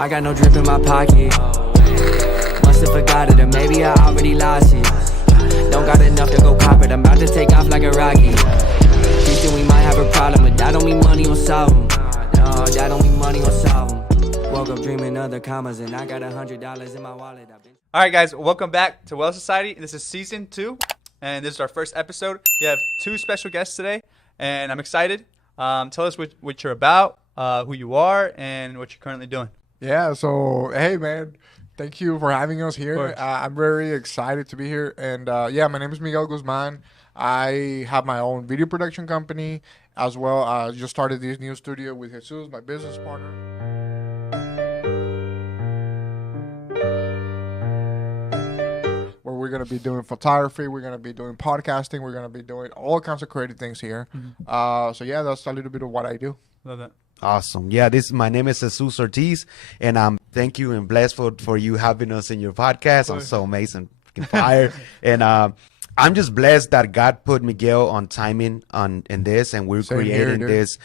I got no drip in my pocket. Must have forgot it, or maybe I already lost it. Don't got enough to go cop it. I'm about to take off like a rocket. Thinking we might have a problem, but that don't mean money will solve them. No, that don't mean money will solve them. Woke up dreaming other commas, and I got $100 in my wallet. All right, guys, welcome back to Well Society. This is season 2, and this is our first episode. We have 2 special guests today, and I'm excited. Tell us what you're about, who you are, and what you're currently doing. Yeah, so, hey, man, thank you for having us here. I'm very excited to be here. And, yeah, my name is Miguel Guzman. I have my own video production company as well. I just started this new studio with Jesus, my business partner. We're going to be doing photography. We're going to be doing podcasting. We're going to be doing all kinds of creative things here. Mm-hmm. So, yeah, that's a little bit of what I do. Love that. Awesome. Yeah, my name is Jesus Ortiz, and thank you and blessed for you having us in your podcast. I'm so amazing, freaking fire. And I'm just blessed that God put Miguel on timing in this, and we're creating this.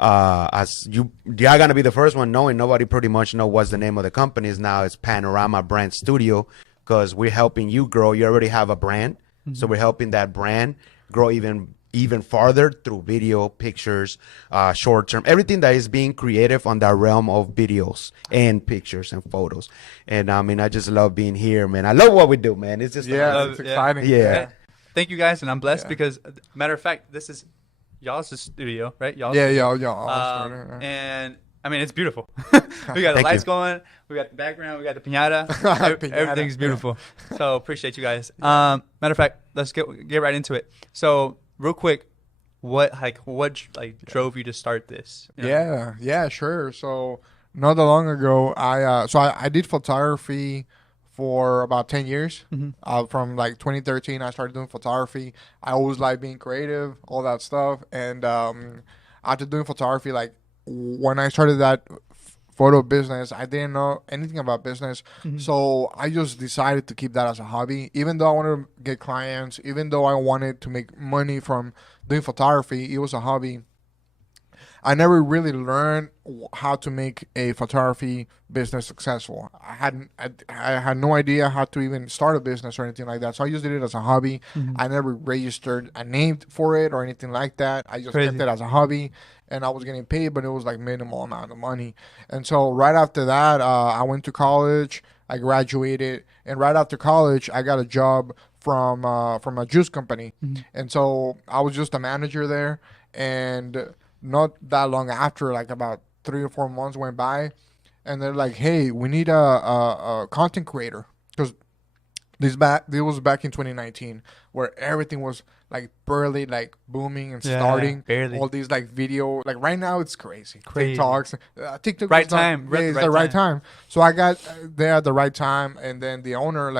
As you're going to be the first one knowing. Nobody pretty much know what's the name of the company is now. It's Panorama Brand Studio. Because we're helping you grow. You already have a brand. Mm-hmm. So we're helping that brand grow even farther through video, pictures, short term, everything that is being creative on that realm of videos and pictures and photos. And I mean, I just love being here, man. I love what we do, man. It's just it's exciting. Yeah. Thank you guys, and I'm blessed because, matter of fact, this is y'all's studio, right? Y'all. Yeah, y'all. And I mean, it's beautiful. We got the lights going. We got the background. We got the piñata. Everything's beautiful. So appreciate you guys. Matter of fact, let's get right into it. So real quick, what drove you to start this? You know? Yeah, sure. So not that long ago, I did photography for about 10 years. Mm-hmm. From like 2013, I started doing photography. I always like being creative, all that stuff. And after doing photography, like, when I started that photo business, I didn't know anything about business. Mm-hmm. So I just decided to keep that as a hobby. Even though I wanted to get clients, even though I wanted to make money from doing photography, it was a hobby. I never really learned how to make a photography business successful. I had no idea how to even start a business or anything like that. So I just did it as a hobby. Mm-hmm. I never registered a name for it or anything like that. I just kept it as a hobby, and I was getting paid, but it was like minimal amount of money. And so right after that, I went to college. I graduated, and right after college, I got a job from a juice company. Mm-hmm. And so I was just a manager there, and not that long after, like about 3 or 4 months went by, and they're like, "Hey, we need a content creator," because this was back in 2019, where everything was like barely like booming and starting. Barely. All these like video, like right now it's crazy. TikToks, TikTok. Right time. It's the right time. So I got there at the right time, and then the owner,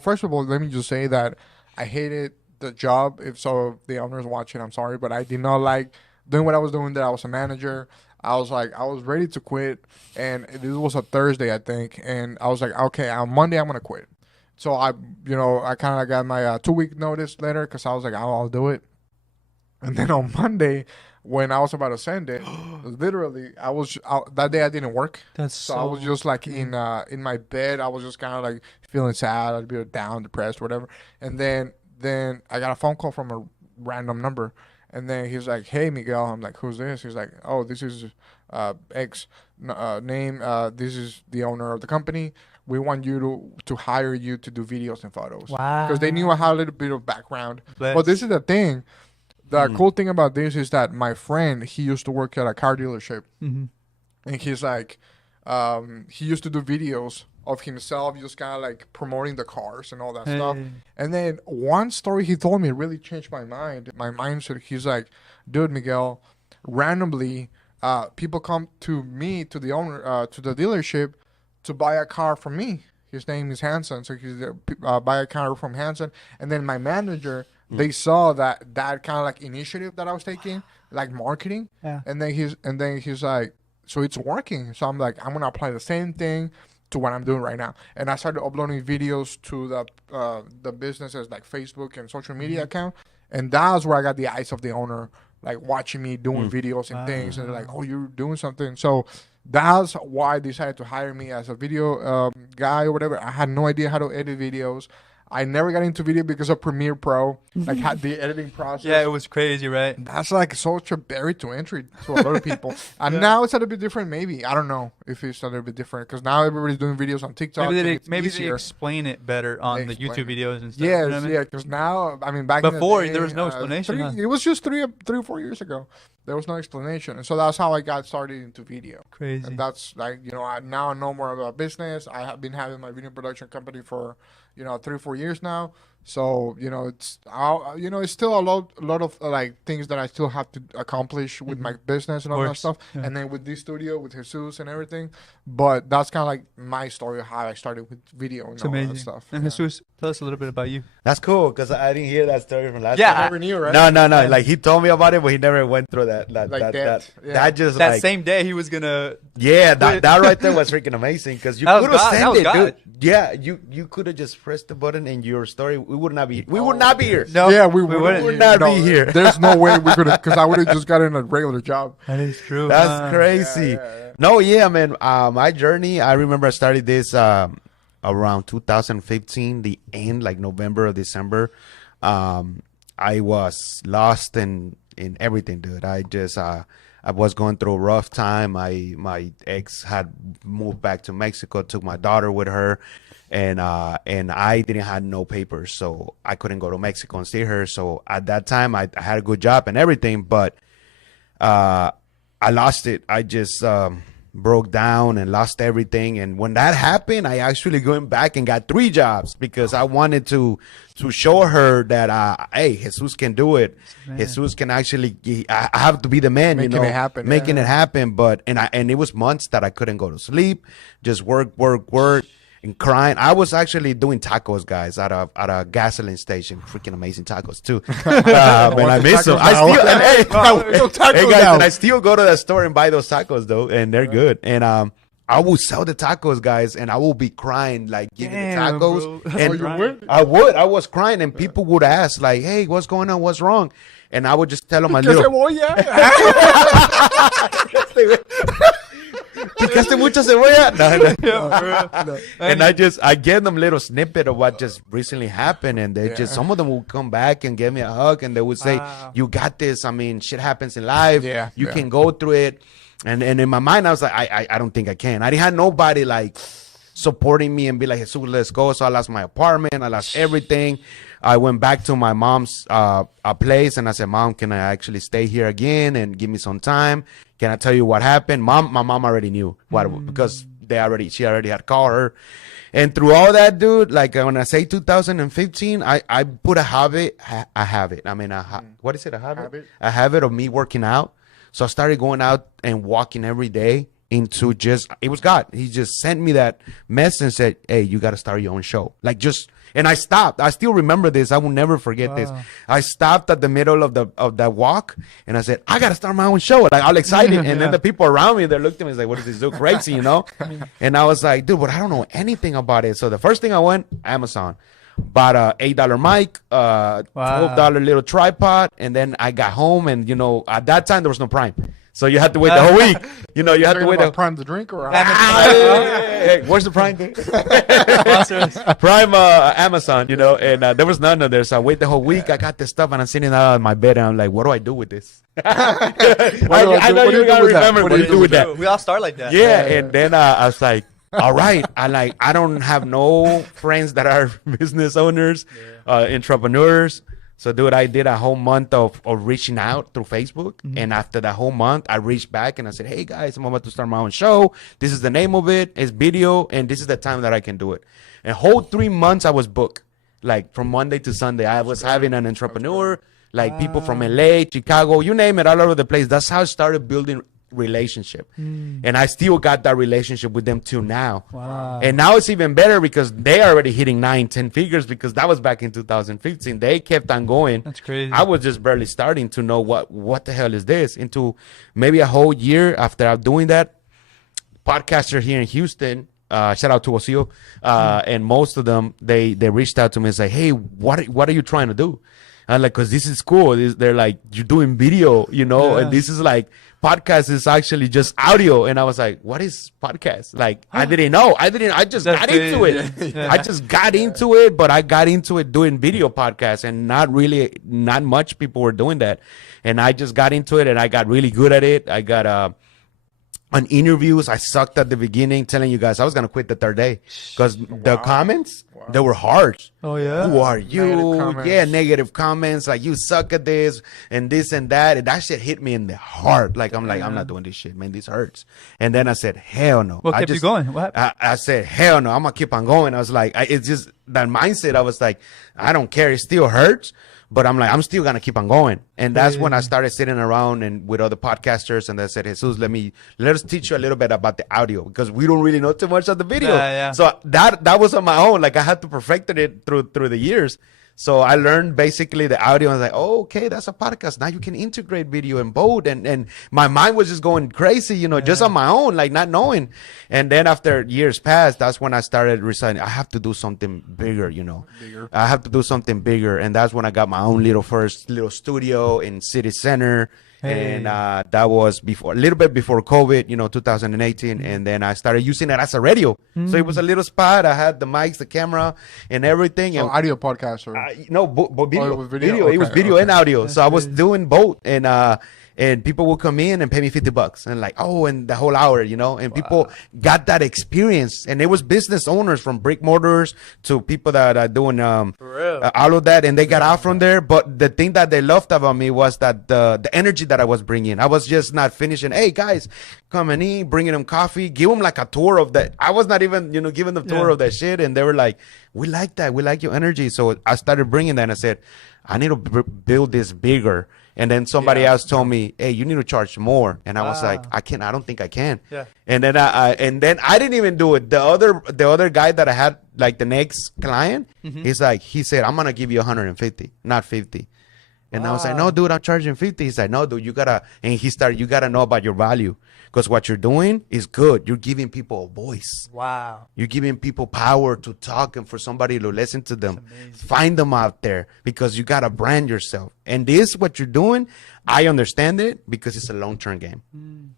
first of all, let me just say that I hated the job. If the owner's watching, I'm sorry, but I did not like doing what I was doing there. I was a manager. I was ready to quit, and this was a Thursday, I think, and I was like, okay, on Monday I'm gonna quit. So I kind of got my 2-week notice letter, because I was like, I'll do it. And then on Monday, when I was about to send it, literally, that day I didn't work. So I was just like in my bed. I was just kind of like feeling sad, a bit down, depressed, whatever. And then I got a phone call from a random number. And then he's like, "Hey, Miguel." I'm like, "Who's this?" He's like, "Oh, this is X name. This is the owner of the company. We want you to hire you to do videos and photos." Wow. Because they knew I had a little bit of background. But this is the thing. The cool thing about this is that my friend, he used to work at a car dealership. Mm-hmm. And he's like, he used to do videos of himself, just kind of like promoting the cars and all that stuff. And then one story he told me really changed my mindset. He's like, "Dude, Miguel, randomly people come to me, to the owner, to the dealership, to buy a car from me. His name is Hanson, so he's buy a car from Hanson. And then my manager, they saw that kind of like initiative that I was taking, like marketing. Yeah. And then he's like, so it's working. So I'm like, I'm gonna apply the same thing to what I'm doing right now. And I started uploading videos to the businesses like Facebook and social media account. And that's where I got the eyes of the owner like watching me doing videos and things, and they're like, "Oh, you're doing something." So that's why they decided to hire me as a video guy or whatever. I had no idea how to edit videos. I never got into video because of Premiere Pro, like had the editing process. Yeah, it was crazy, right? That's like such a barrier to entry to a lot of people. And now it's a little bit different, maybe. I don't know if it's a little bit different because now everybody's doing videos on TikTok. Maybe they explain it better on the YouTube videos and stuff. Yes, you know what I mean? yeah, because now, I mean, back Before, in the day, there was no explanation, huh? It was just three or 4 years ago. There was no explanation. And so that's how I got started into video. Crazy. And that's like, now I know more about business. I have been having my video production company for, 3 or 4 years now. So, it's still a lot of like things that I still have to accomplish with my business and all that stuff. Yeah. And then with this studio, with Jesus and everything. But that's kind of like my story of how I started with video and all that stuff. And Jesus, tell us a little bit about you. That's cool because I didn't hear that story from last time. Yeah, I never knew, right? No. Like he told me about it, but he never went through that. Same day he was gonna. Yeah, that right there was freaking amazing because you could have sent it, dude. Yeah, you could have just pressed the button and your story. We would not be. We would not be here. No, yeah, we would not be here. There's no way we could have, because I would have just gotten a regular job. That is true. That's crazy. Yeah. No, yeah, man. My journey. I remember I started this around 2015, the end, like November or December. I was lost in everything, dude. I was going through a rough time. My ex had moved back to Mexico, took my daughter with her, and I didn't have no papers, so I couldn't go to Mexico and see her. So at that time, I had a good job and everything, but I lost it. I just broke down and lost everything. And when that happened, I actually went back and got 3 jobs because I wanted to show her that, hey, Jesus can do it. Man. Jesus can actually, I have to be the man, making it happen. Making it happen. But, and it was months that I couldn't go to sleep, just work. And crying. I was actually doing tacos, guys, at a gasoline station. Freaking amazing tacos too. Man, I miss them. Hey guys, and I still go to that store and buy those tacos though, and they're good. And I will sell the tacos, guys, and I will be crying, like giving the tacos. Bro. And I was crying, and people would ask, like, "Hey, what's going on? What's wrong?" And I would just tell them a little. ¿Picaste mucha cebolla? No. And I give them little snippet of what just recently happened, and they just, some of them will come back and give me a hug, and they would say, "You got this. I mean, shit happens in life. You can go through it." And in my mind, I was like, I don't think I can. I didn't have nobody like supporting me and be like, "Jesus, let's go." So I lost my apartment. I lost everything. I went back to my mom's place, and I said, "Mom, can I actually stay here again and give me some time? Can I tell you what happened?" My mom already knew what because she already had called her. And through all that, dude, like when I say 2015, I put a habit. I mean, what is it? A habit? A habit of me working out. So I started going out and walking every day into it was God. He just sent me that message and said, "Hey, you got to start your own show." And I stopped. I still remember this. I will never forget this. I stopped at the middle of that walk, and I said, "I gotta start my own show." Like all excited, and then the people around me, they looked at me and like, "What is this? So crazy, you know?" And I was like, "Dude, but I don't know anything about it." So the first thing I went, Amazon, bought a $8 mic, $12 little tripod, and then I got home, and at that time there was no Prime. So you had to wait the whole week. You had to wait. Prime the drink or hey, where's the Prime thing? Prime Amazon, and there was none of there. So I wait the whole week. I got this stuff, and I'm sitting out on my bed, and I'm like, what do I do with this? I know you gotta remember what do you do with that. We all start like that. Yeah, and then I was like, all right. I don't have no friends that are business owners, entrepreneurs. So, dude, I did a whole month of reaching out through Facebook. Mm-hmm. And after that whole month, I reached back and I said, "Hey, guys, I'm about to start my own show. This is the name of it. It's video. And this is the time that I can do it." And whole 3 months I was booked. Like from Monday to Sunday, I was having an entrepreneur, like people from LA, Chicago, you name it, all over the place. That's how I started building relationship. And I still got that relationship with them till now. Wow. And now it's even better because they are already hitting 9-10 figures because that was back in 2015. They kept on going. That's crazy. I was just barely starting to know what the hell is this. Into maybe a whole year after I'm doing that, podcaster here in Houston, shout out to Ocio, and most of them they reached out to me and say, "Hey, what are you trying to do?" I'm like, cause this is cool. They're like, you're doing video, you know, and this is like, podcast is actually just audio. And I was like, what is podcast? Like, I didn't know. I just got into it. I just got into it, but I got into it doing video podcasts, and not much people were doing that. And I just got into it, and I got really good at it. I got, on interviews, I sucked at the beginning, telling you guys I was gonna quit the third day because the comments they were hard. Oh yeah, who are you? Negative Negative comments like you suck at this and this and that. And that shit hit me in the heart. Like I'm not doing this shit, man. This hurts. And then I said, hell no. What kept you going? What happened? I said, hell no. I'm gonna keep on going. I was like, it's just that mindset. I was like, I don't care. It still hurts. But I'm like, I'm still going to keep on going. And that's when I started sitting around and with other podcasters. And they said, Jesus, let us teach you a little bit about the audio because we don't really know too much of the video. So that was on my own. Like I had to perfect it through the years. So I learned basically the audio. I was like, oh, okay, that's a podcast. Now you can integrate video and both. And my mind was just going crazy, just on my own, like not knowing. And then after years passed, that's when I started reciting, I have to do something bigger, I have to do something bigger. And that's when I got my own first little studio in City Center. Hey. And that was a little bit before COVID, 2018. And then I started using it as a radio. So it was a little spot. I had the mics, the camera, and everything. So audio podcast or? No, video. Oh, it was video. Video. Okay, it was video and audio. So I was doing both. And people would come in and pay me $50 and like, and the whole hour, and people got that experience. And it was business owners from brick mortars to people that are doing all of that. And they got out from there. But the thing that they loved about me was that the energy that I was bringing. I was just not finishing. Hey, guys, come and eat, bringing them coffee, give them like a tour of that. I was not even, giving them tour of that shit. And they were like, we like that. We like your energy. So I started bringing that and I said, I need to build this bigger. And then somebody else told me, hey, you need to charge more. And I was like, I don't think I can. Yeah. And then I didn't even do it. The other guy that I had, like the next client, he said, I'm going to give you 150, not 50. And I was like, no, dude, I'm charging 50. He's like, no, dude, you got to know about your value. Because what you're doing is good. You're giving people a voice. Wow. You're giving people power to talk and for somebody to listen to them. Find them out there because you got to brand yourself. And this, what you're doing, I understand it because it's a long-term game.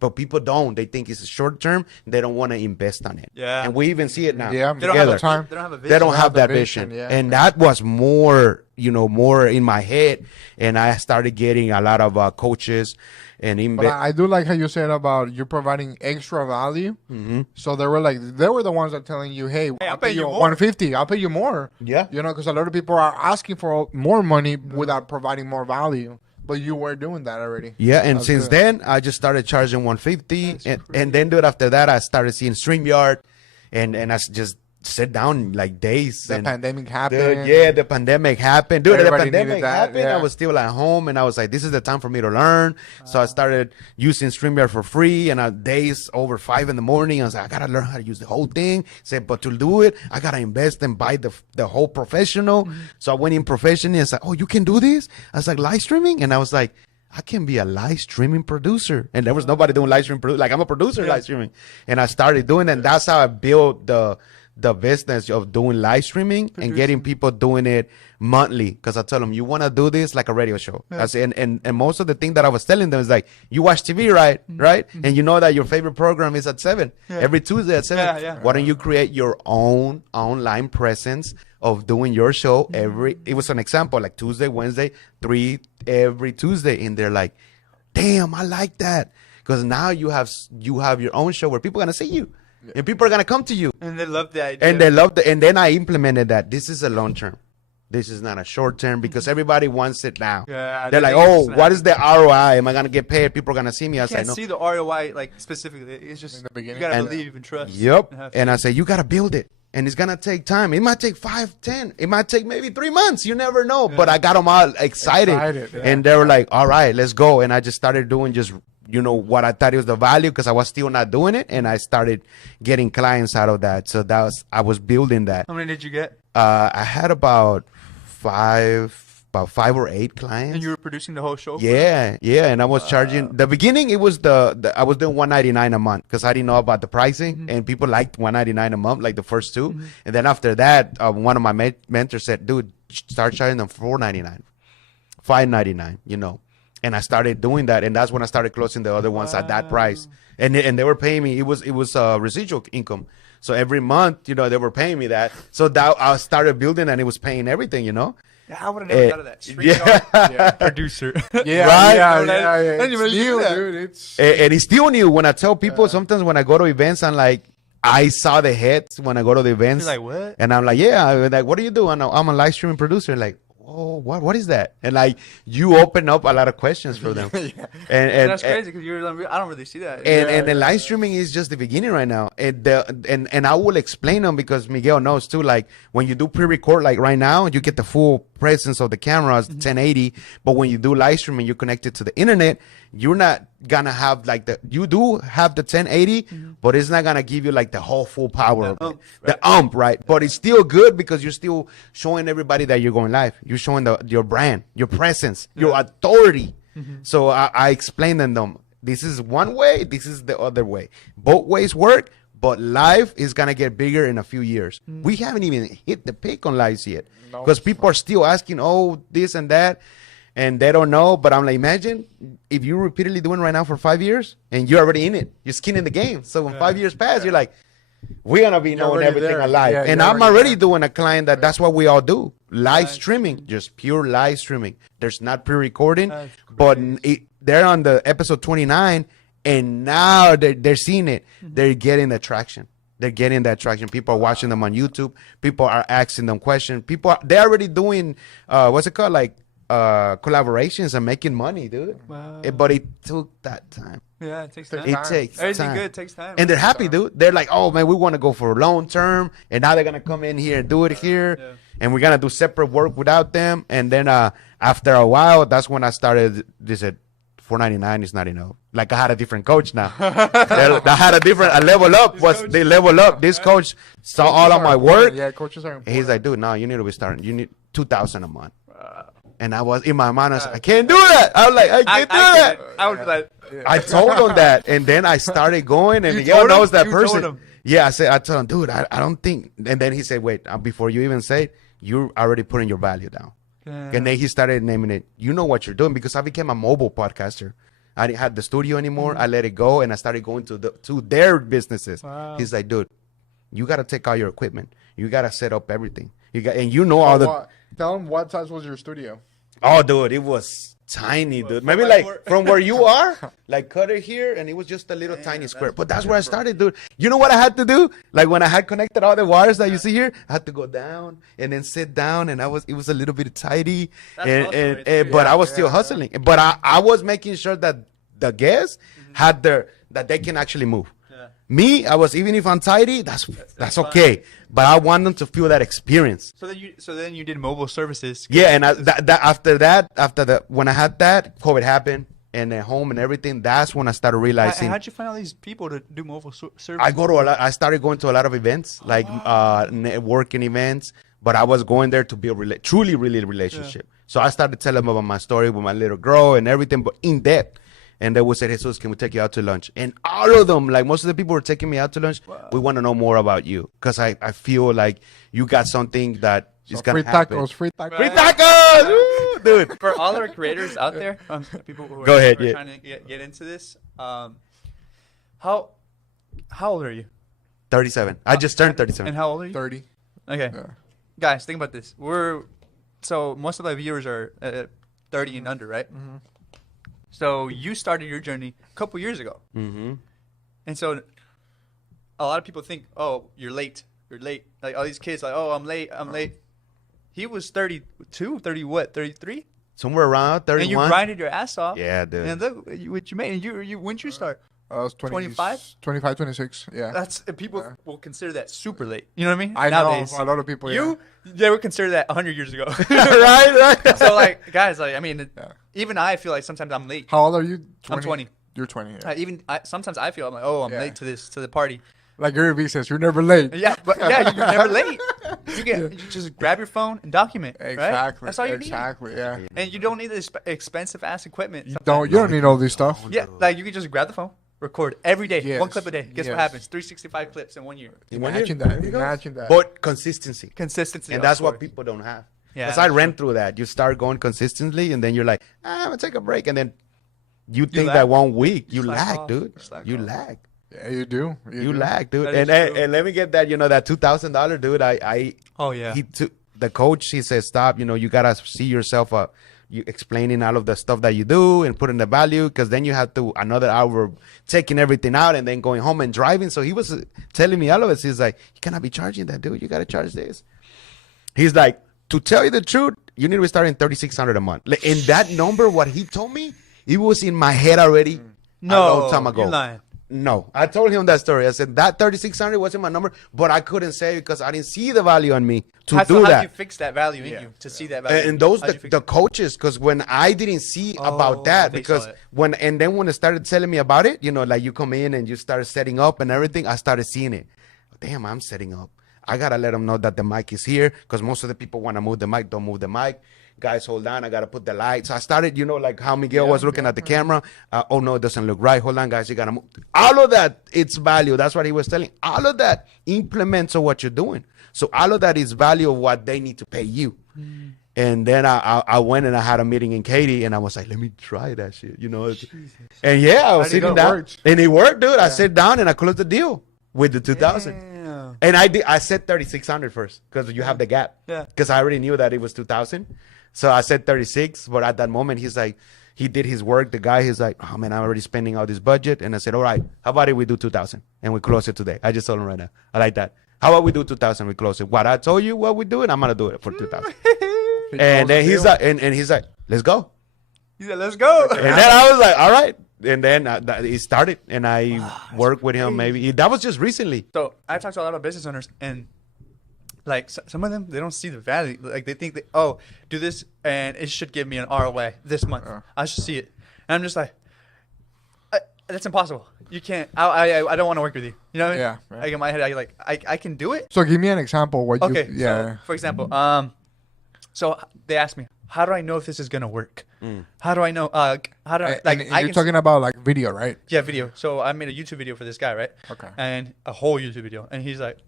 But people don't. They think it's a short-term. They don't want to invest on it. Yeah. And we even see it now. Yeah. They don't have the time. They don't have a vision. They don't have that vision. Yeah. And that was more, more in my head. And I started getting a lot of coaches. But I do like how you said about you providing extra value. So they were the ones that telling you, hey, I'll pay you 150. I'll pay you more. Yeah. Because a lot of people are asking for more money without providing more value. But you were doing that already. Yeah, and since then, I just started charging 150. And then, dude, after that, I started seeing StreamYard. And I just sit down like days. The pandemic happened. Dude, the pandemic happened. Dude, Everybody the pandemic happened. Yeah. I was still at home and I was like, this is the time for me to learn. So I started using StreamYard for free and days over 5 a.m. I was like, I got to learn how to use the whole thing. Said, but to do it, I got to invest and buy the whole professional. So I went in professionally and I was like, oh, you can do this? I was like, live streaming? And I was like, I can be a live streaming producer. And there was nobody doing live streaming. Like I'm a producer live streaming. And I started doing it. And that's how I built the business of doing live streaming and getting people doing it monthly. Because I tell them, you want to do this like a radio show. And most of the thing that I was telling them is like, you watch TV, right? And you know that your favorite program is at 7 every Tuesday at 7. Why don't you create your own online presence of doing your show it was an example, like Tuesday, Wednesday, 3 every Tuesday. And they're like, damn, I like that. Because now you have your own show where people are going to see you. And people are going to come to you. And they love the idea. And they love and then I implemented that. This is a long term. This is not a short term because everybody wants it now. Yeah, they're like, what is the ROI? Am I going to get paid? People are going to see me. I can't see the ROI like specifically. It's just in the beginning. You got to believe and trust. Yep. And I say, you got to build it. And it's going to take time. It might take 5, 10. It might take maybe 3 months. You never know. Yeah. But I got them all excited. And they were like, all right, let's go. And I just started doing what I thought it was the value because I was still not doing it. And I started getting clients out of that. So I was building that. How many did you get? I had about 5 or 8 clients. And you were producing the whole show? Yeah. And I was charging. The beginning, it was I was doing $199 a month because I didn't know about the pricing. And people liked $199 a month, like the first 2. And then after that, one of my mentors said, dude, start charging them $499. $5.99, you know. And I started doing that, and that's when I started closing the other ones at that price. And they were paying me. It was residual income. So every month, you know, they were paying me that. So that I started building, and it was paying everything, you know. Yeah, I would have never thought of that. Street producer. Yeah, Right? yeah. didn't even It's do new, that. dude. It's And it's still new. When I tell people, sometimes when I go to events, I'm like, I saw the heads when I go to the events. You're like, what? And I'm like, yeah. I'm like, what do you do? I'm a live streaming producer. Like, oh, what is that? And like, you open up a lot of questions for them. And That's crazy because I don't really see that. And the live streaming is just the beginning right now. And I will explain them because Miguel knows too. Like when you do pre-record, like right now, you get the full presence of the camera as 1080. But when you do live streaming, you connect it to the internet. You're not gonna have like you do have the 1080, but it's not gonna give you like the whole full power of it. The ump, right? But it's still good because you're still showing everybody that you're going live. You're showing your brand, your presence, your authority. So I explained to them, this is one way, this is the other way. Both ways work, but live is going to get bigger in a few years. We haven't even hit the peak on lives yet because people are still asking, oh, this and that, and they don't know. But I'm like, imagine if you're repeatedly doing it right now for 5 years and you're already in it. You're skin in the game. So when 5 years pass, you're like, we're going to be knowing everything there. alive. Yeah, and you're I'm already already there. doing a client that's what we all do. Live streaming, just pure live streaming. There's not pre-recording, but they're on the episode 29, and now they're seeing it. They're getting the traction. They're getting that traction. People are watching them on YouTube. People are asking them questions. They're already doing, what's it called? Like collaborations and making money, dude. Wow. But it took that time. Yeah, it takes time. It takes Everything time. good takes time. And they're happy, dude. They're like, oh, man, we want to go for long term. And now they're going to come in here and do it here. Yeah. And we're going to do separate work without them. And then after a while, that's when I started. They said, $4.99 is not enough. Like I had a different coach now. I had a level up. They level up. This coach saw all of my work. Yeah, coaches are And important. he's like, dude, no, you need to be starting. You need $2,000 a month. And I was in my mind, I was like, I can't do that. I was like, I can't do that. I would be like, I told him that, and then I started going, and You Miguel told him? knows that You told person. him? Yeah, I told him, dude, I don't think. And then he said, wait, before you even say it, you're already putting your value down. yeah. And then he started naming it. You know what you're doing because I became a mobile podcaster. I didn't have the studio anymore. I let it go, and I started going to their businesses. Wow. He's like, dude, you got to take all your equipment. You got to set up everything. All the. Tell them what size was your studio. Oh, dude, it was tiny, dude. Maybe like from where you are, like cut it here, and it was just a little tiny square. But that's where I started, dude. You know what I had to do? Like when I had connected all the wires that you see here, I had to go down and then sit down, and it was a little bit tidy, but I was still hustling. But I was making sure that the guests had that they can actually move. Me, I was even if I'm tidy, that's okay. But I want them to feel that experience. So then you did mobile services. Yeah, and when I had that, COVID happened, and at home and everything. That's when I started realizing. How'd you find all these people to do mobile services? I started going to a lot of events, like networking events. But I was going there to build truly relationship. So I started telling them about my story with my little girl and everything, but in depth. And they would say, Jesus, can we take you out to lunch? And all of them, like most of the people were taking me out to lunch. Wow. We want to know more about you. Because I feel like you got something that is going to happen. Free tacos. Free tacos! Woo, dude. For all our creators out there, people who Go ahead, are trying to get into this, how old are you? 37. I just turned 37. And how old are you? 30. Okay. Yeah. Guys, think about this. So most of the viewers are 30 and under, right? Mm-hmm. So you started your journey a couple years ago. Mm-hmm. And so a lot of people think, oh, you're late. You're late. Like all these kids, like, oh, I'm late. He was 32, 30 what, 33? Somewhere around 31. And you grinded your ass off. Yeah, dude. And look what you made. And when did you start? I was 25? 25, 26, yeah. That's people will consider that super late. You know what I mean? I Nowadays. know, a lot of people, They would consider that 100 years ago. right. So, like, guys, like, I mean, Yeah. even I feel like sometimes I'm late. How old are you? I'm 20. You're 20, yeah. Sometimes I feel I'm like, oh, I'm Yeah. late to the party. Like Gary Vee says, you're never late. Yeah, but yeah, you're never late. You just grab your phone and document. Right? Exactly. That's all you Exactly, yeah. need. And you don't need this expensive ass equipment. You don't need all this stuff. Yeah, like you can just grab the phone, record every day, Yes. one clip a day. Guess what Yes. happens? 365 clips in 1 year. Imagine that. Imagine that. But consistency. Consistency. And that's what people don't have. Yeah, Because I ran through that. You start going consistently, and then you're like, I'm going to take a break. And then you think that 1 week, you lag, dude. You lag. Yeah, you do. You lag, dude. That And, is true. and let me get that, that $2,000, dude. Oh, yeah. He took the coach. He said, stop. You gotta see yourself. You explaining all of the stuff that you do and putting the value, because then you have to another hour taking everything out and then going home and driving. So he was telling me all of it. He's like, you cannot be charging that, dude. You gotta charge this. He's like, to tell you the truth, you need to be starting $3,600 a month. And that number, what he told me, it was in my head already. A long time ago. You're lying. No, I told him that story. I said that 3,600 wasn't my number, but I couldn't say it because I didn't see the value on me to do How that. did you fix that value in you to see that value? And those How'd you fix the it? coaches, because when I didn't see about that, they because saw it. when they started telling me about it, like you come in and you start setting up and everything, I started seeing it. Damn, I'm setting up. I gotta let them know that the mic is here, because most of the people want to move the mic, don't move the mic. Guys, hold on, I gotta put the lights. So I started, like how Miguel was looking at the camera. Oh no, it doesn't look right. Hold on, guys, you gotta move. All of that, it's value. That's what he was telling. All of that implements of what you're doing. So all of that is value of what they need to pay you. And then I went and I had a meeting in Katy, and I was like, let me try that shit, And yeah, I was sitting down, and it worked, dude. I sat down and I closed the deal with the 2,000. And I said 3,600 first, because you have the gap. Yeah. Because I already knew that it was 2,000. So I said 36, but at that moment, he's like, he did his work. The guy, he's like, oh man, I'm already spending all this budget. And I said, all right, how about if we do 2,000 and we close it today? I just told him right now. I like that. How about we do 2,000, we close it? What I told you what we do, and I'm gonna do it for 2,000. And then he's like, and he's like, let's go. He said, let's go. And then I was like, all right. And then it started, and I worked with him. Maybe that was just recently. So I've talked to a lot of business owners, and like some of them, they don't see the value. Like they think that, oh, do this and it should give me an ROI this month. I should see it. And I'm just like, that's impossible. You can't. I don't want to work with you. You know what I mean? Yeah, right. Like in my head, I can do it. So give me an example. What Okay. you? Yeah. So, for example, so they asked me, how do I know if this is gonna work? How do I know? How do I And you're talking about like video, right? Yeah, video. So I made a YouTube video for this guy, right? Okay. And a whole YouTube video, and he's like,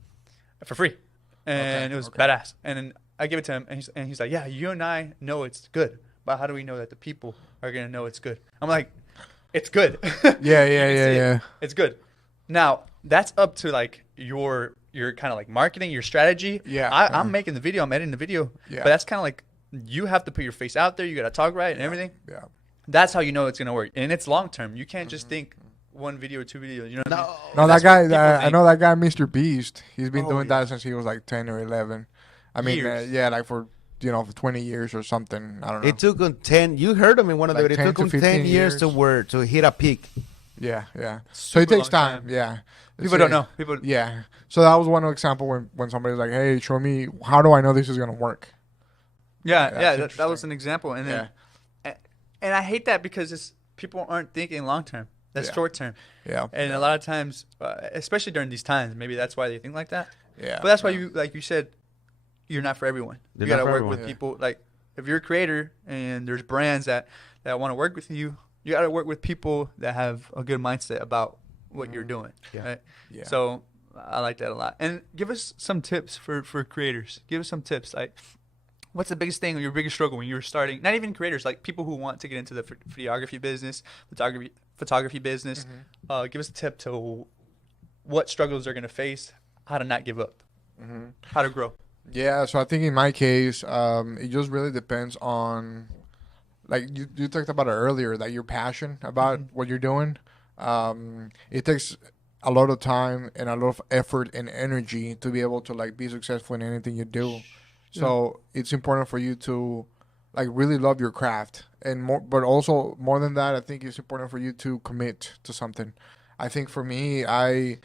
for free, and it was badass. And then I give it to him, and he's like, yeah, you and I know it's good, but how do we know that the people are gonna know it's good? I'm like, it's good. Yeah. It's good. Now that's up to like your kind of like marketing, your strategy. Yeah. I'm making the video, I'm editing the video. Yeah. But that's kind of like you have to put your face out there. You gotta talk right and everything. Yeah. That's how you know it's gonna work, and it's long term. You can't just think one video or two videos. You know what I mean? No, That's that guy. what people I think. know that guy, Mr. Beast. He's been Oh, doing yeah. that since he was like 10 or 11. I mean, Years. yeah, like for 20 years or something. I don't know. It took him 10. You heard him in one of the Like videos. It 10 took to him 10 15 years to hit a peak. Yeah. So it Super takes long time. time. Yeah. People don't know. People. Yeah. So that was one example when somebody's like, "Hey, show me. How do I know this is gonna work?" Yeah, That's that was an example, and then, and I hate that because people aren't thinking long term. That's Yeah. short term. Yeah. And a lot of times, especially during these times, maybe that's why they think like that. Yeah. But that's why you said, you're not for everyone. You're You got not to for work everyone. with people. Like if you're a creator and there's brands that want to work with you, you got to work with people that have a good mindset about what you're doing. Yeah. Right? Yeah. So I like that a lot. And give us some tips for creators. Give us some tips. Like, what's the biggest thing or your biggest struggle when you were starting? Not even creators, like people who want to get into the videography business, photography business. Give us a tip to what struggles they're going to face, how to not give up, how to grow. Yeah, so I think in my case, it just really depends on, like you talked about it earlier, that your passion about what you're doing. It takes a lot of time and a lot of effort and energy to be able to like be successful in anything you do. So it's important for you to like really love your craft, and more, but also more than that, I think it's important for you to commit to something. I think for me, I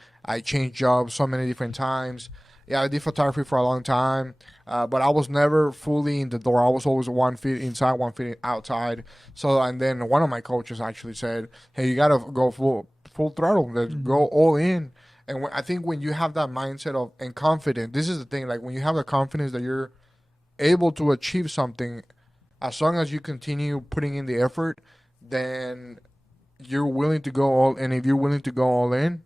changed jobs so many different times. Yeah, I did photography for a long time, but I was never fully in the door. I was always 1 foot inside, 1 foot outside. So, and then one of my coaches actually said, "Hey, you gotta go full throttle. Let's go all in." And I think when you have that mindset of and confidence, this is the thing. Like when you have the confidence that you're able to achieve something, as long as you continue putting in the effort, then you're willing to go all. And if you're willing to go all in,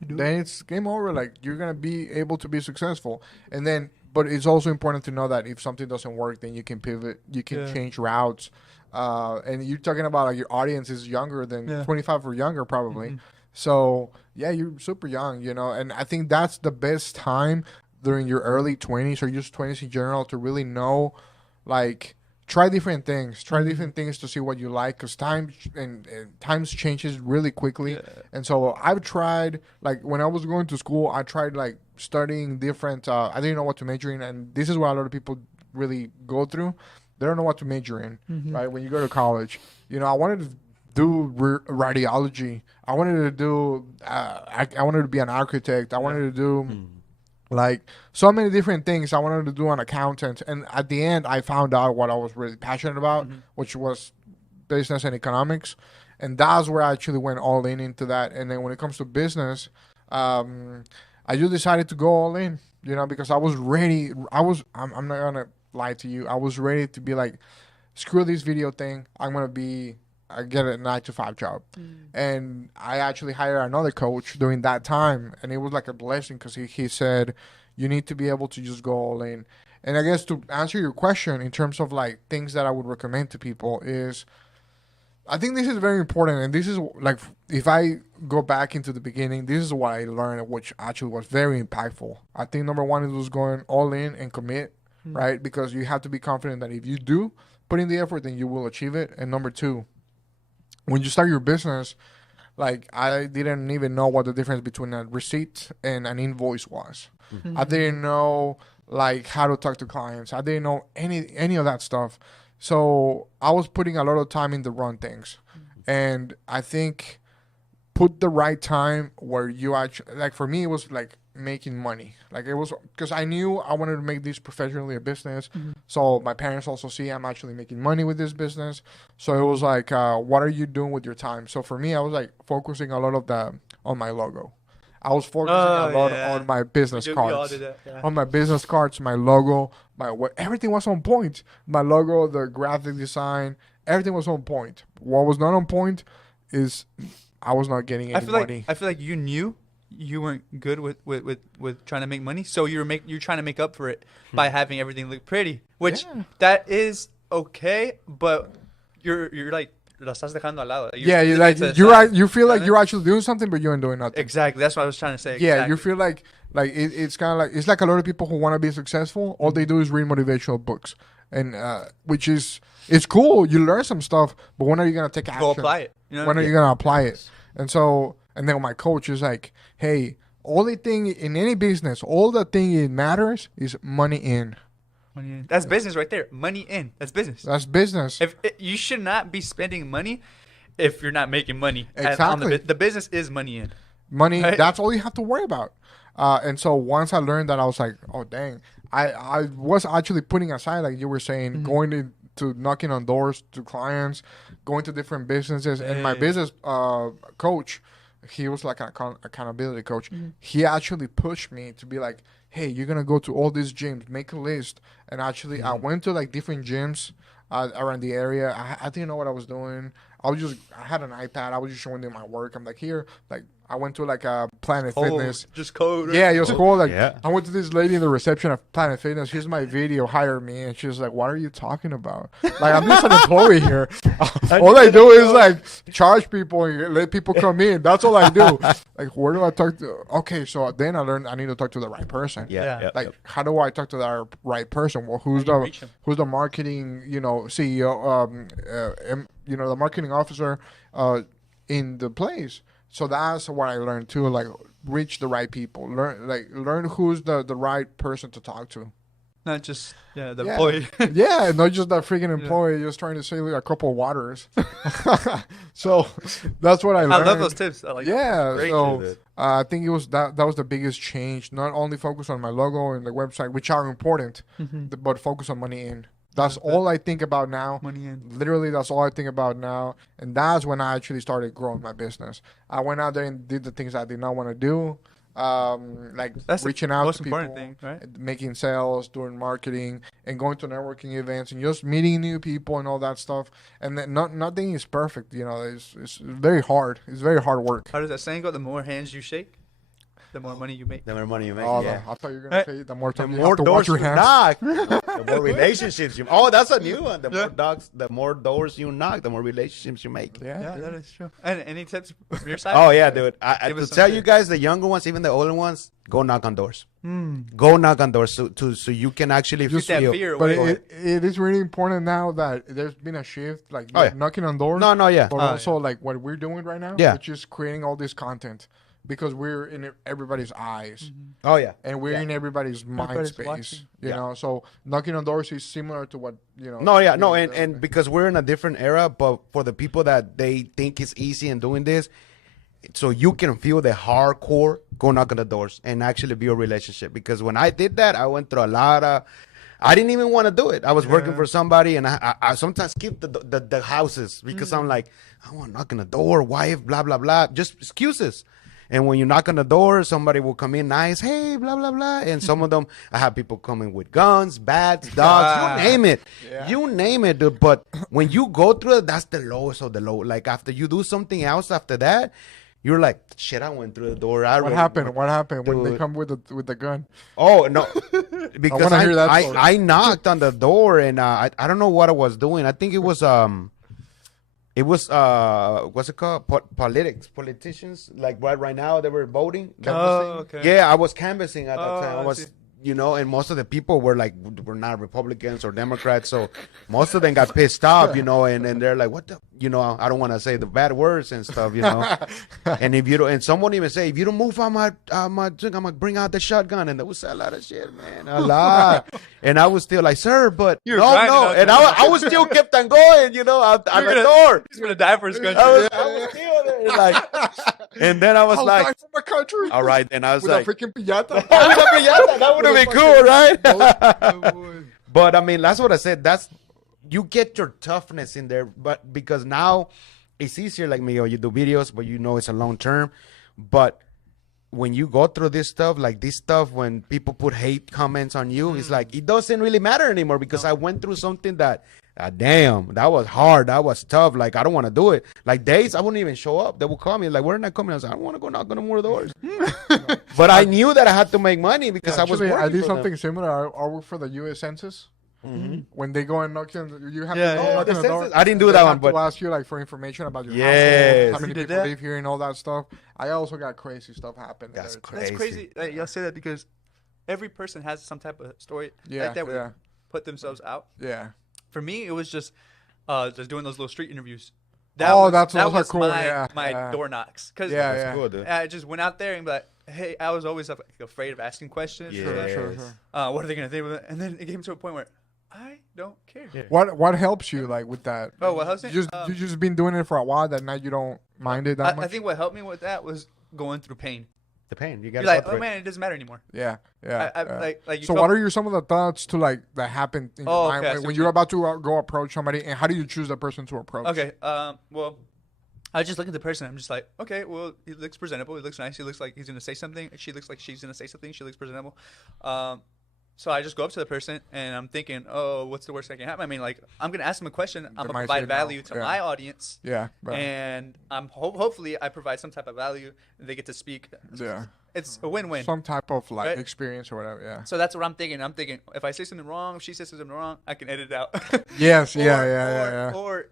then it's game over. Like you're gonna be able to be successful. And then but it's also important to know that if something doesn't work, then you can pivot, you can change routes. And you're talking about like your audience is younger than 25 or younger, probably. So yeah, you're super young, you know, and I think that's the best time during your early 20s or just 20s in general to really know, like, try different things to see what you like, because times changes really quickly. And so I've tried, like, when I was going to school, I tried like studying different, I didn't know what to major in, and this is what a lot of people really go through. They don't know what to major in, right? When you go to college, you know, I wanted to do radiology. I wanted to do, I wanted to be an architect. I wanted to do like so many different things. I wanted to do an accountant. And at the end, I found out what I was really passionate about, which was business and economics. And that's where I actually went all in into that. And then when it comes to business, I just decided to go all in, you know, because I was ready. I'm not going to lie to you. I was ready to be like, screw this video thing. I get a 9-to-5 job. And I actually hired another coach during that time. And it was like a blessing because he said, you need to be able to just go all in. And I guess to answer your question in terms of like things that I would recommend to people is, I think this is very important. And this is like, if I go back into the beginning, this is what I learned, which actually was very impactful. I think number one is just going all in and commit, right? Because you have to be confident that if you do put in the effort, then you will achieve it. And number two, when you start your business, like, I didn't even know what the difference between a receipt and an invoice was. I didn't know like how to talk to clients. I didn't know any of that stuff. So I was putting a lot of time in the wrong things. And I think put the right time where you actually, like, for me, it was like making money. Like, it was because I knew I wanted to make this professionally a business. So my parents also see I'm actually making money with this business. So it was like, what are you doing with your time? So for me, I was like focusing a lot of on my logo. I was focusing a lot on my business cards. On my business cards, my logo, everything was on point. My logo, the graphic design, everything was on point. What was not on point is I was not getting any money. I feel like you knew you weren't good with trying to make money, so you're trying to make up for it by having everything look pretty, which that is okay, but you're like, lo estás dejando al lado. You feel like you're actually doing something, but you ain't doing nothing. Exactly, that's what I was trying to say. Yeah, exactly. You feel like it's kind of like, it's like a lot of people who want to be successful. All they do is read motivational books, and which is, it's cool. You learn some stuff, but when are you gonna take action? Go apply it. You know? When are you gonna apply it? And so, and then my coach is like, hey, only thing in any business, all the thing it matters is money in. Money in. That's business right there. Money in. That's business. That's business. You should not be spending money if you're not making money. Exactly. The business is money in. Money, right? That's all you have to worry about. And so once I learned that, I was like, oh, dang. I was actually putting aside, like you were saying, going to knocking on doors to clients, going to different businesses. And my business coach, he was like an accountability coach. He actually pushed me to be like, hey, you're going to go to all these gyms, make a list. And actually, I went to like different gyms around the area. I didn't know what I was doing. I had an iPad. I was just showing them my work. I'm like, here, like, I went to like a Planet Fitness. Just code. Right? Yeah, it was cool. Like, I went to this lady in the reception of Planet Fitness. Here's my video. Hire me. And she was like, what are you talking about? Like, I'm just an employee here. All I do is like charge people and let people come in. That's all I do. Like, where do I talk to? Okay, so then I learned I need to talk to the right person. How do I talk to that right person? Well, who's the marketing, CEO, the marketing officer in the place? So that's what I learned too. Like, reach the right people. Learn who's the right person to talk to. Not just the employee. Yeah, not just that freaking employee just trying to save a couple of waters. So that's what I learned. I love those tips. I like great. So I think it was that was the biggest change. Not only focus on my logo and the website, which are important, but focus on money in. That's all I think about now. Money in. Literally, that's all I think about now. And that's when I actually started growing my business. I went out there and did the things I did not want to do. That's reaching out to people, thing, right? Making sales, doing marketing, and going to networking events, and just meeting new people and all that stuff. And then nothing is perfect. It's very hard. It's very hard work. How does that saying go? The more hands you shake, the more money you make. The more money you make. Oh, Yeah. no, I thought you were gonna say the more time The you more have to watch doors your you hands. knock, the more relationships you. Oh, that's a new one. The more doors you knock, the more relationships you make. Yeah, Yeah, dude. that is true. And any tips from your side? Oh yeah, dude. I Give to us some tell you tips. guys, the younger ones, even the older ones, go knock on doors. Go knock on doors so you can actually Get that feel. fear But away. it is really important now that there's been a shift, like Oh, yeah. knocking on doors. No, yeah. But also like what we're doing right now, Yeah. which is creating all this content because we're in everybody's eyes Mm-hmm. Oh yeah. and we're in everybody's mind Everybody's space. watching. You know, so knocking on doors is similar to what No, yeah, no, you- and because we're in a different era, but for the people that they think it's easy in doing this, so you can feel the hardcore, go knock on the doors and actually build a relationship. Because when I did that, I went through a lot of. I didn't even want to do it. I was working for somebody, and I sometimes skip the houses because I'm like, I want to knock on the door, wife, blah blah blah, just excuses. And when you knock on the door, somebody will come in nice, hey, blah blah blah. And some of them, I have people coming with guns, bats, dogs, you name it, you name it. Dude. But when you go through it, that's the lowest of the low. Like after you do something else after that, you're like, shit, I went through the door. What happened? What happened when they Dude. come with the gun? Oh no, because wanna hear that story. I knocked on the door and I don't know what I was doing. I think it was what's it called? Politicians like right now they were voting. Oh, okay. Yeah, I was canvassing at that Oh, time. I I was see. and most of the people were like were not Republicans or Democrats, so most of them got pissed off, and they're like, what the, I don't want to say the bad words and stuff, and if you don't, and someone even say, if you don't move, I'm gonna bring out the shotgun, and they would say a lot of shit, man, a lot, and I was still like, sir, but You're no, grinding no, out and there. I was still kept on going, out the door. He's gonna die for his country. I was still there, like, and then I was I'll like, die for my country. all right, and I was with like, a freaking piñata. that would have been cool, right? Oh, But I mean, that's what I said. That's you get your toughness in there, but because now it's easier. Like Miguel, you do videos, but it's a long term. But when you go through this stuff, like this stuff, when people put hate comments on you, it's like it doesn't really matter anymore because I went through something that. Damn, that was hard. That was tough. Like, I don't want to do it. Like, days, I wouldn't even show up. They would call me, like, we're not coming. I was like, I don't want to go knock on more doors. But I knew that I had to make money because I was Actually, working I did for them. something similar. I work for the U.S. Census. When they go and knock on, you have Yeah, to go yeah. knock The on the door. census? I didn't do They that have one, but to ask you like for information about your Yes. household, how many You did people that? live here, and all that stuff. I also got crazy stuff happen. That's there, too. crazy. That's crazy. Like, y'all say that because every person has some type of story Yeah, like that where yeah. they put themselves out. Yeah. For me, it was just doing those little street interviews. Oh, those are was cool, my, yeah, my yeah. door knocks. Cause Yeah, That's yeah. cool, dude. I just went out there and be like, hey, I was always like, afraid of asking questions. Yeah. Sure, Yes. sure, sure. What are they gonna think of it? And then it came to a point where I don't care. Yeah. What helps you like with that? Oh, what helps me? You just been doing it for a while that now you don't mind it that much. I think what helped me with that was going through pain. The pain. You You're got like, to oh man, it doesn't matter anymore. Yeah, yeah. I yeah. like you So, felt- what are some of the thoughts to like that happen in your Oh, mind okay, I when, see when what you're you- about to go approach somebody, and how do you choose the person to approach? Okay. Well, I just look at the person. I'm just like, okay, well, he looks presentable. He looks nice. He looks like he's gonna say something. She looks like she's gonna say something. She looks presentable. So I just go up to the person and I'm thinking, oh, what's the worst that can happen? I mean, like, I'm gonna ask them a question. I'm They gonna might provide say no. value to Yeah. my audience, Yeah, right. and I'm hopefully I provide some type of value. They get to speak. Yeah. It's a win-win. Some type of like Right? experience or whatever. Yeah. So that's what I'm thinking. I'm thinking if I say something wrong, if she says something wrong, I can edit it out. Yes. Yeah. Or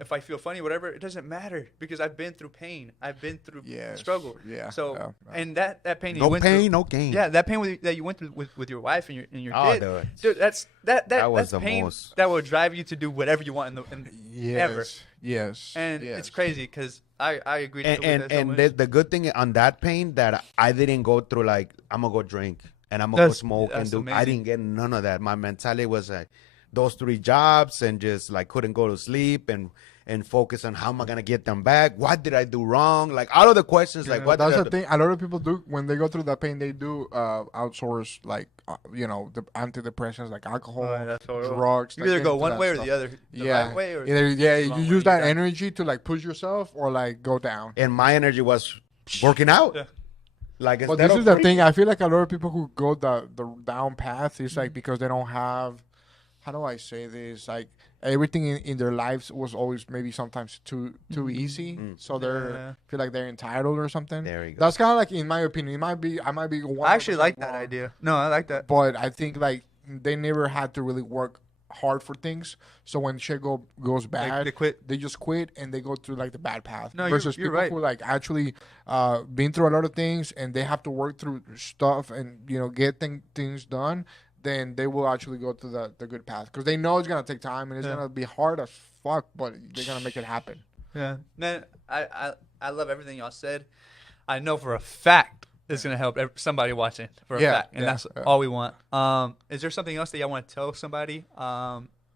if I feel funny, whatever, it doesn't matter because I've been through pain. I've been through Yes, struggle. yeah, So yeah. and that pain No you went pain, through, no gain. Yeah, that pain that you went through with your wife and your Oh, kid. dude. That's That that's was the pain most- that will drive you to do whatever you want ever. Yes. And yes. it's crazy because I agree. And with that so much. the good thing on that pain that I didn't go through like I'm gonna go drink and I'm gonna go That's- smoke and that's do. I amazing. didn't get none of that. My mentality was like those 3 jobs and just like couldn't go to sleep and focus on how am I gonna get them back? What did I do wrong? Like all of the questions, like what that's did I the do? thing. A lot of people do when they go through that pain. They do outsource like the antidepressants like alcohol, Oh, that's horrible. drugs. You like, either go into one that way or stuff. the other. The Yeah. right way or Either the you wrong way, use that you're done. energy to like push yourself or like go down. And my energy was working out. Yeah. Like But instead this of is the drinking- thing. I feel like a lot of people who go the down path is Mm-hmm. like because they don't have. How do I say this? Like everything in their lives was always maybe sometimes too easy, so they feel like they're entitled or something. There you go. That's kind of like, in my opinion, I might be I actually 100% like that wrong, idea. No, I like that. but I think like they never had to really work hard for things. So when shit goes bad, They quit. They just quit and they go through like the bad path. No, versus you're people right. who like actually been through a lot of things and they have to work through stuff and get things done. Then they will actually go to the good path because they know it's gonna take time and it's gonna be hard as fuck, but they're gonna make it happen. Yeah, man, I love everything y'all said. I know for a fact it's gonna help somebody watching for a fact, and that's all we want. Is there something else that y'all want to tell somebody?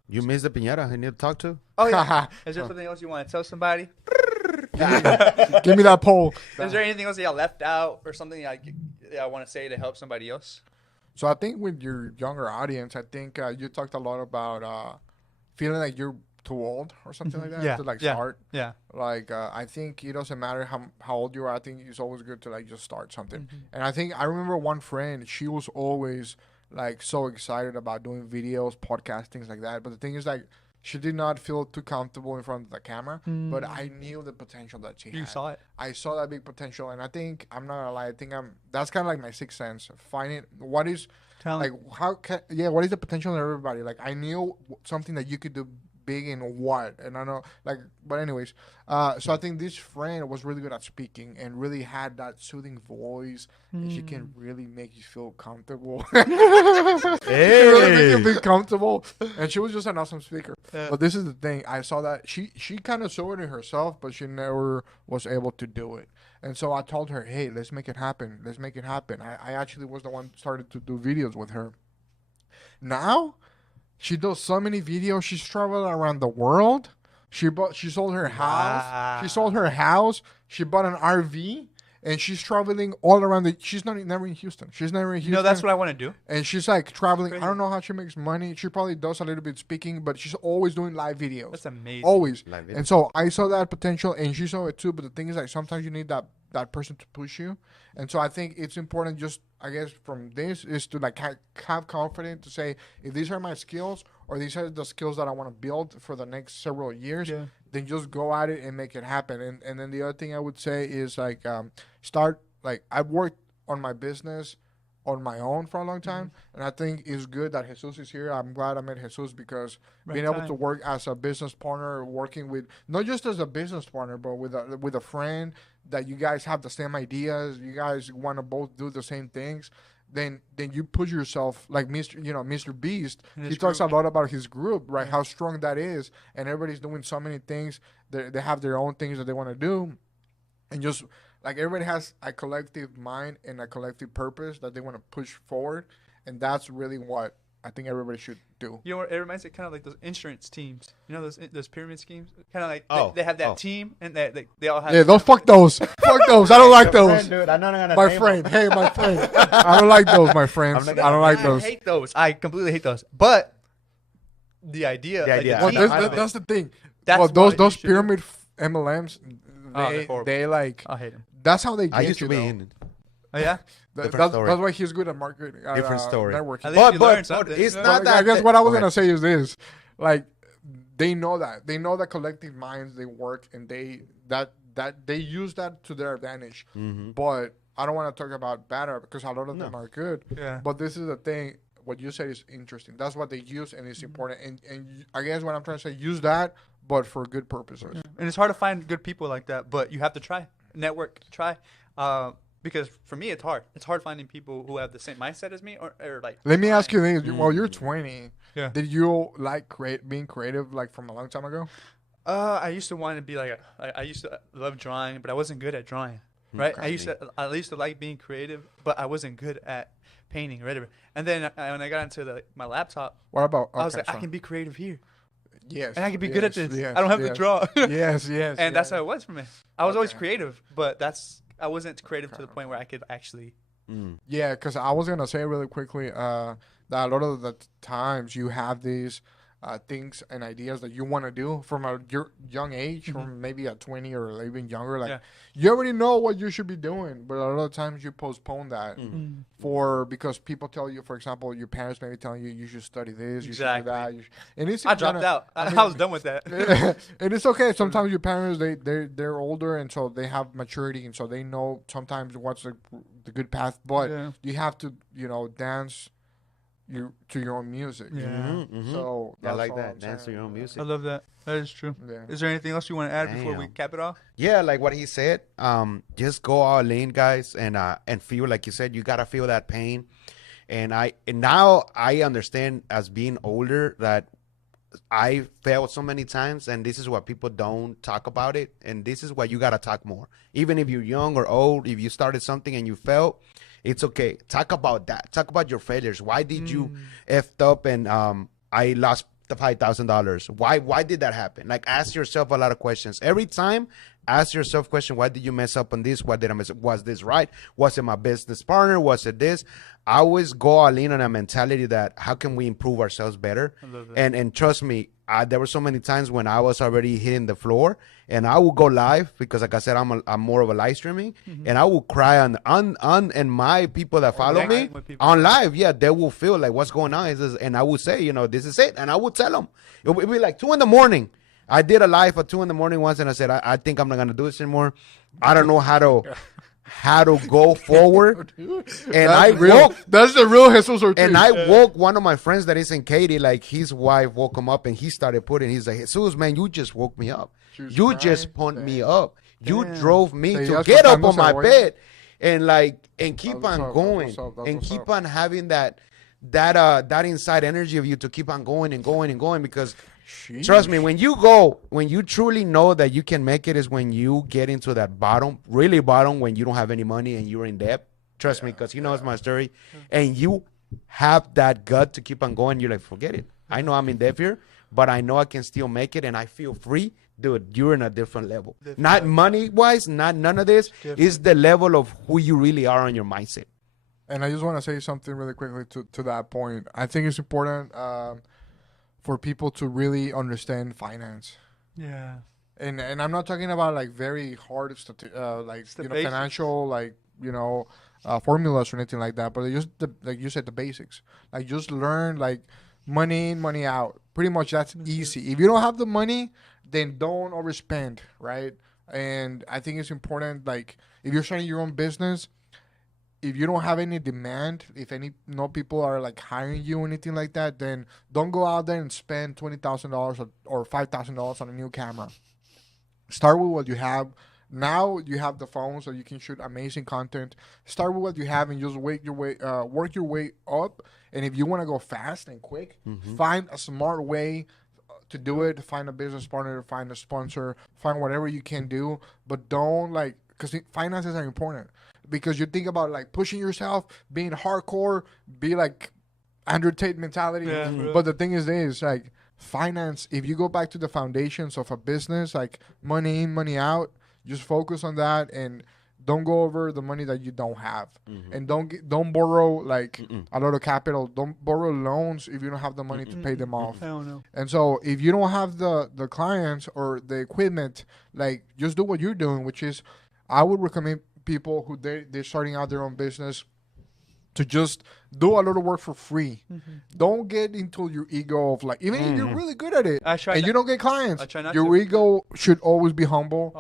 You missed the piñata. I need to talk to. Oh yeah. Is there something else you want to tell somebody? Give me that poll. Is there anything else that y'all left out or something y'all want to say to help somebody else? So I think with your younger audience, I think you talked a lot about feeling like you're too old or something like that to start. Yeah. Like I think it doesn't matter how old you are. I think it's always good to like just start something. And I think I remember one friend. She was always like so excited about doing videos, podcasts, things like that. But the thing is, like, she did not feel too comfortable in front of the camera. But I knew the potential that she had. You saw it. I saw that big potential, and I think I'm not gonna lie. I think that's kind of like my sixth sense. Finding what is Talent. like what is the potential in everybody? Like I knew something that you could do big in what, and I know like. But anyways, so I think this friend was really good at speaking and really had that soothing voice, and she can really make you feel comfortable. Hey. Really make you feel comfortable, and she was just an awesome speaker. But this is the thing: I saw that she kind of saw it in herself, but she never was able to do it. And so I told her, "Hey, let's make it happen. Let's make it happen." I actually was the one started to do videos with her. Now, she does so many videos. She's traveled around the world. She sold her house. Wow. She sold her house. She bought an RV, and she's traveling all around she's never in Houston. She's never in Houston. No, that's what I want to do. And she's like traveling. Crazy. I don't know how she makes money. She probably does a little bit speaking, but she's always doing live videos. That's amazing. Always. Live video. And so I saw that potential, and she saw it too. But the thing is, like, sometimes you need that person to push you. And so I think it's important, just I guess from this, is to like have confidence to say, if these are my skills or these are the skills that I want to build for the next several years, then just go at it and make it happen. And then the other thing I would say is like start, like, I've worked on my business on my own for a long time, and I think it's good that Jesus is here. I'm glad I met Jesus because being able to work as a business partner, working with not just as a business partner, but with a friend that you guys have the same ideas, you guys want to both do the same things. Then you put yourself like Mr. Beast. He talks a lot about his group, right? Yeah. How strong that is, and everybody's doing so many things. They have their own things that they want to do, and just like everybody has a collective mind and a collective purpose that they want to push forward, and that's really what I think everybody should do. You know, it reminds me kind of like those insurance teams. You know those pyramid schemes? Kind of like they have that team, and they all have. Yeah, those fuck those. Fuck those. I don't like those. Dude, I'm not gonna my friend. Hey, my friend. I don't like those, my friends. I don't like those. I hate those. I completely hate those. But the idea. Well, that's the thing. That's those pyramid MLMs. They like. I hate them. That's how they get I used you. to be in. Oh yeah. That's why he's good at marketing. Different story. Networking. At least you learn something. It's not that. I guess what I was gonna say is this: like, they know that collective minds they work, and they use that to their advantage. Mm-hmm. But I don't want to talk about bad because a lot of them are good. Yeah. But this is the thing. What you said is interesting. That's what they use, and it's important. And I guess what I'm trying to say, use that, but for good purposes. Yeah. And it's hard to find good people like that, but you have to try. Network, try. Because for me, it's hard. It's hard finding people who have the same mindset as me, or like. Let me ask you this: while you're 20, yeah, did you like being creative like from a long time ago? I used to want to be like I used to love drawing, but I wasn't good at drawing. Right? I used to like being creative, but I wasn't good at painting or whatever. And then when I got into my laptop, what about? I was like, I can be creative here. Yes. And I can be good at this. Yes, I don't have to draw. yes. And that's how it was for me. I was always creative, but I wasn't creative to the point where I could actually. Yeah, because I was gonna say really quickly that a lot of the times you have these things and ideas that you want to do from a young age, from maybe at 20 or even younger. Like you already know what you should be doing, but a lot of times you postpone that because people tell you, for example, your parents maybe telling you you should study this, you should do that. And it's I dropped out. I was done with that. And it's okay. Sometimes your parents they're older, and so they have maturity, and so they know sometimes what's the good path. But you have to dance to your own music. So I like that. Dance to your own music. I love that. That is true. Is there anything else you want to add before we cap it off? Yeah, like what he said. Just go all in, guys, and feel, like you said, you gotta feel that pain. And now I understand, as being older, that I failed so many times, and this is what people don't talk about it, and this is what you gotta talk more. Even if you're young or old, if you started something and you failed, it's okay. Talk about that. Talk about your failures. Why did you effed up and I lost the $5,000? Why did that happen? Like, ask yourself a lot of questions. Every time, ask yourself question, why did you mess up on this? What did I mess up? Was this right? Was it my business partner? Was it this? I always go all in on a mentality that how can we improve ourselves better? I love that. And trust me, there were so many times when I was already hitting the floor, and I would go live because, like I said, I'm more of a live streaming, and I will cry on and my people that follow me on live. Yeah, they will feel like what's going on, and I would say, this is it, and I would tell them. It would be like 2 a.m. I did a live at 2 a.m. once, and I said, I think I'm not gonna do this anymore. I don't know how to go forward. And woke. That's the real Jesus Ortiz. And I woke one of my friends that is in Katy, like his wife woke him up, and he started he's like, Jesus, man, you just woke me up. You just pumped me up. You drove me to get up on my bed and keep on going and keep on having that inside energy of you to keep on going and going and going, because trust me, when you truly know that you can make it is when you get into that bottom, really bottom, when you don't have any money and you're in debt. Trust me, because it's my story. And you have that gut to keep on going. You're like, forget it. I know I'm in debt here, but I know I can still make it, and I feel free. Dude, you're in a different level. Not money-wise, none of this. It's the level of who you really are on your mindset. And I just want to say something really quickly to that point. I think it's important for people to really understand finance. Yeah. And I'm not talking about like very hard financial formulas or anything like that, but just like you said, the basics. Like just learn like money in, money out. Pretty much that's easy. If you don't have the money, then don't overspend, right? And I think it's important, like if you're starting your own business, if you don't have any demand, if no people are like hiring you or anything like that, then don't go out there and spend $20,000 or $5,000 on a new camera. Start with what you have. Now you have the phone, so you can shoot amazing content. Start with what you have and just work your way up. And if you want to go fast and quick, find a smart way to do it. Find a business partner, find a sponsor, find whatever you can do. But don't because finances are important. Because you think about like pushing yourself, being hardcore, be like Andrew Tate mentality. Yeah, but the thing is like finance, if you go back to the foundations of a business, like money in, money out, just focus on that and don't go over the money that you don't have. And don't borrow like a lot of capital. Don't borrow loans if you don't have the money to pay them off. Hell no. And so if you don't have the clients or the equipment, like just do what you're doing, which is I would recommend people who they're starting out their own business to just do a lot of work for free. Don't get into your ego of like, even if you're really good at it and you don't get clients, your ego should always be humble.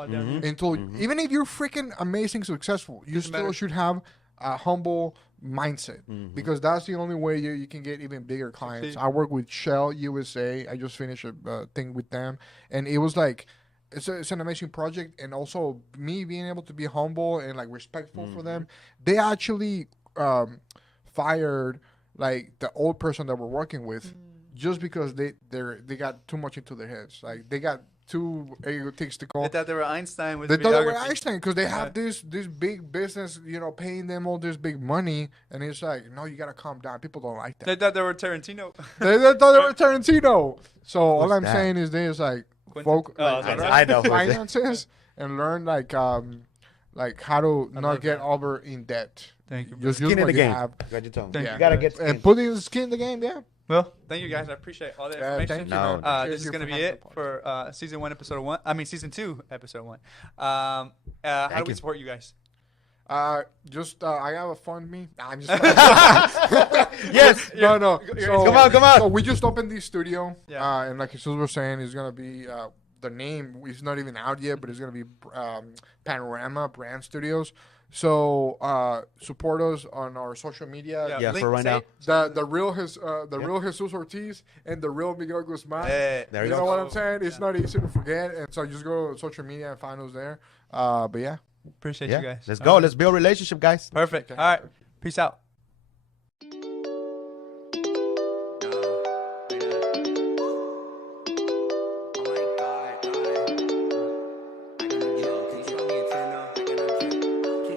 Even if you're freaking amazing successful, you still should have a humble mindset because that's the only way you can get even bigger clients. I work with Shell USA. I just finished a thing with them, and it was like, it's an amazing project, and also me being able to be humble and like respectful for them. They actually fired like the old person that we're working with just because they got too much into their heads. Like they got too egotistical. They thought they were Einstein with They thought they were Einstein because they have this big business, paying them all this big money, and it's like, no, you gotta calm down. People don't like that. They thought they were Tarantino. they thought they were Tarantino. So all I'm saying is this, like, I know finances and learn like how to not get over in debt. Thank you. Just skin in the game. Have. Got your tongue. You gotta get skin. And putting the skin in the game. Yeah. Well, thank you guys. I appreciate all the information. Thank you, No. man. This is going to be it for season 1, episode 1. I mean, season 2, episode 1. How do we support you guys? I have a fund me. Nah, I'm just Yes. no. So, Come on. So we just opened the studio. Yeah. And like Jesus was saying, it's gonna be the name is not even out yet, but it's gonna be Panorama Brand Studios. So support us on our social media. Yeah, for right now. The real Jesus Ortiz and the real Miguel Guzman. Hey, there You you know go. what I'm saying? It's not easy to forget, and so just go to social media and find us there. But yeah. appreciate Yeah. you guys. Let's go. Let's build a relationship, guys. Perfect. All right. Peace out.